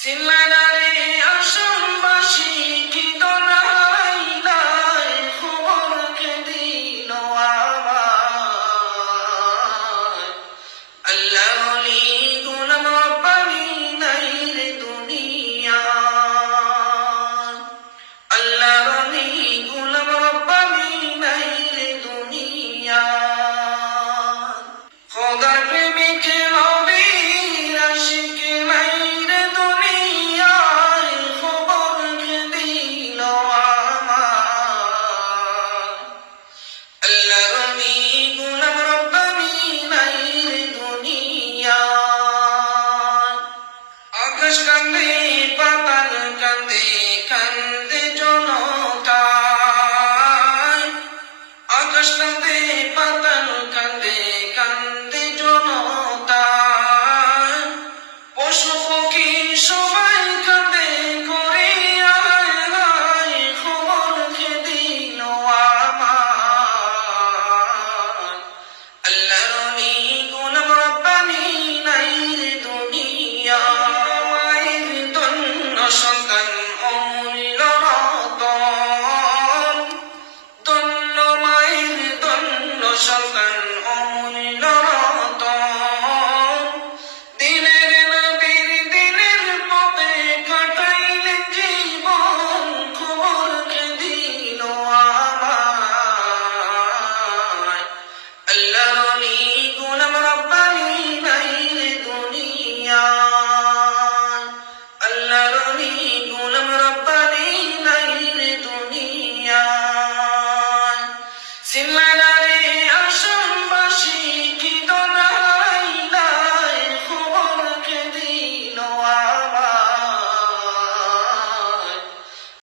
সিলাইনারে আসামবাসী কি দনাইলাই খবর কে দিল আমায়। আল্লাহর ওলি গোলাম রব্বানি নাই রে দুনিয়ায়। আল্লাহর ওলি গোলাম রব্বানি নাই রে দুনিয়ায়। খোদার প্রেমিক নবীর আশিক নাই রে দুনিয়ায় খবর কে দিল আমায়। আল্লাহর ওলি গোলাম রব্বানি নাই রে দুনিয়ায়। আকাশ কান্দে পাতাল কান্দে কান্দে জনতায়। আকাশ কান্দে পাতাল কান্দে কান্দে জনতায়। পশু পক্ষী সবাই কান্দে করে আয় হায় খবর কে দিল আমায়। আল্লাহর ওলি গোলাম রব্বানি নাই রে দুনিয়ায়। মায়ের ধন্য